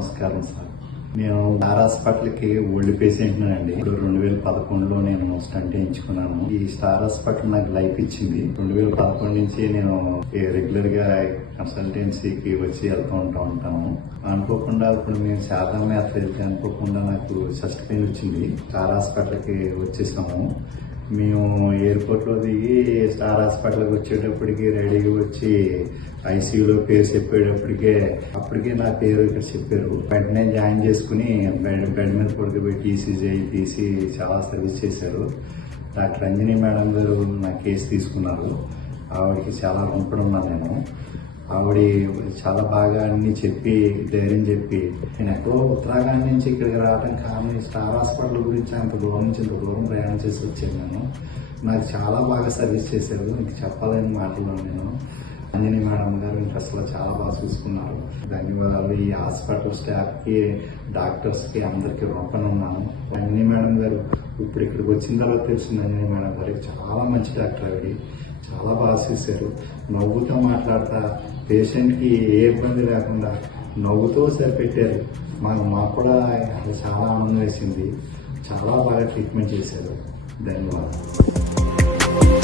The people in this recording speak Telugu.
నమస్కారం సార్. నేను స్టార్ హాస్పిటల్కి ఓల్డ్ పేషెంట్ అండి. 2011లో నేను స్టంట్ వేయించుకున్నాను. ఈ స్టార్ హాస్పిటల్ నాకు లైఫ్ ఇచ్చింది. 2011 నుంచి నేను రెగ్యులర్ గా కన్సల్టెన్సీకి వచ్చి వెళ్తూ ఉంటాము. అనుకోకుండా ఇప్పుడు మేము శారదాంబ యాత్ర వెళ్తే అనుకోకుండా నాకు చెస్ట్ పెయిన్ వచ్చింది. స్టార్ హాస్పిటల్కి వచ్చేసాము. మేము ఎయిర్పోర్ట్ లో దిగి స్టార్ హాస్పిటల్కి వచ్చేటప్పటికి రెడీగా వచ్చి ఐసీయూలో పేరు చెప్పేటప్పటికే అప్పటికే నా పేరు ఇక్కడ చెప్పారు. వెంటనే జాయిన్ చేసుకుని బెడ్ మీద పడుకోబెట్టి ఈసీజీ తీసి చాలా సర్వీస్ చేశారు. డాక్టర్ అంజనీ మేడం గారు నా కేసు తీసుకున్నారు. ఆవిడకి చాలా రుణపడి ఉన్నాను నేను. ఆవిడ చాలా బాగా అన్ని చెప్పి ధైర్యం చెప్పి నేను ఎక్కడో ఉత్తరాఖండ్ నుంచి ఇక్కడికి రావడం కారణం స్టార్ హాస్పిటల్ గురించి అంత దూరం నుంచి ఇంత దూరం ప్రయాణం చేసి వచ్చాను నేను. నాకు చాలా బాగా సర్వీస్ చేశారు. ఇంక చెప్పాలని మాటలు నేను. అంజనీ మేడం గారు ఇంక అసలు చాలా బాగా చూసుకున్నారు. ధన్యవాదాలు. ఈ హాస్పిటల్ స్టాఫ్కి, డాక్టర్స్కి అందరికీ రుణపడి ఉన్నాను. అంజనీ మేడం గారు ఇప్పుడు ఇక్కడికి వచ్చిన తర్వాత తెలిసింది. అంజనీ మేడం గారికి చాలా మంచి డాక్టర్. ఆవిడ చాలా బాగా చూశారు. నవ్వుతో మాట్లాడతా పేషెంట్కి ఏ ఇబ్బంది లేకుండా నవ్వుతో సరిపెట్టారు. మాకు కూడా చాలా ఆనందం వేసింది. చాలా బాగా ట్రీట్మెంట్ చేశారు. ధన్యవాదాలు.